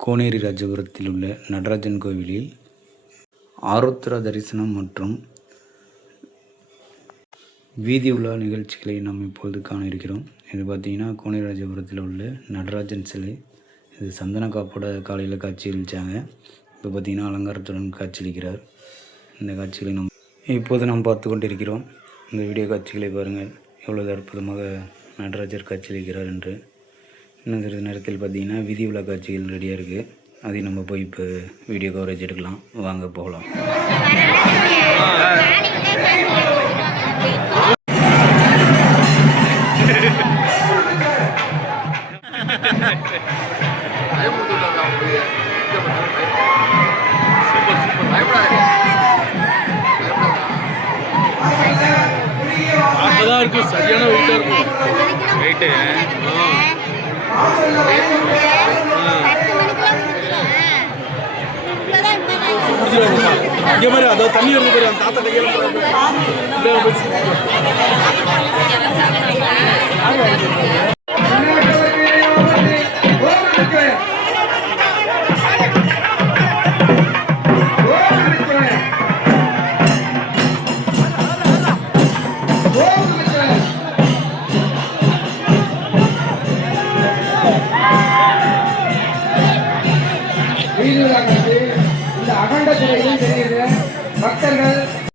கோனேரி ராஜபுரத்தில் உள்ள நடராஜன் கோவிலில் ஆருத்ரா தரிசனம் மற்றும் வீதி உலா நிகழ்ச்சிகளை நாம் இப்பொழுது காண இருக்கிறோம். இது பார்த்தீங்கன்னா கோனேரி ராஜபுரத்தில் உள்ள நடராஜன் சிலை. இது சந்தன காப்போட காலையில் காட்சி அளித்தாங்க இப்போ பார்த்திங்கன்னா அலங்காரத்துடன் காட்சியளிக்கிறார். இந்த காட்சிகளை நாம் இப்போது நாம் பார்த்து கொண்டிருக்கிறோம். இந்த வீடியோ காட்சிகளை பாருங்கள். எவ்வளவு அற்புதமாக நடராஜர் காட்சியளிக்கிறார் என்று. இன்னும் சிறிது நேரத்தில் பார்த்தீங்கன்னா வீதி உலா காட்சிகள் ரெடியாக இருக்குது. அதையும் நம்ம போய் இப்போ வீடியோ கவரேஜ் எடுக்கலாம். வாங்க போகலாம். அப்பதான் இருக்கு சரியான வெயிட்டா இருக்கும். வெயிட்டு இங்க மாதிரி அதாவது தண்ணி வந்து தாத்தா கையில போறாங்க. Vielen Dank.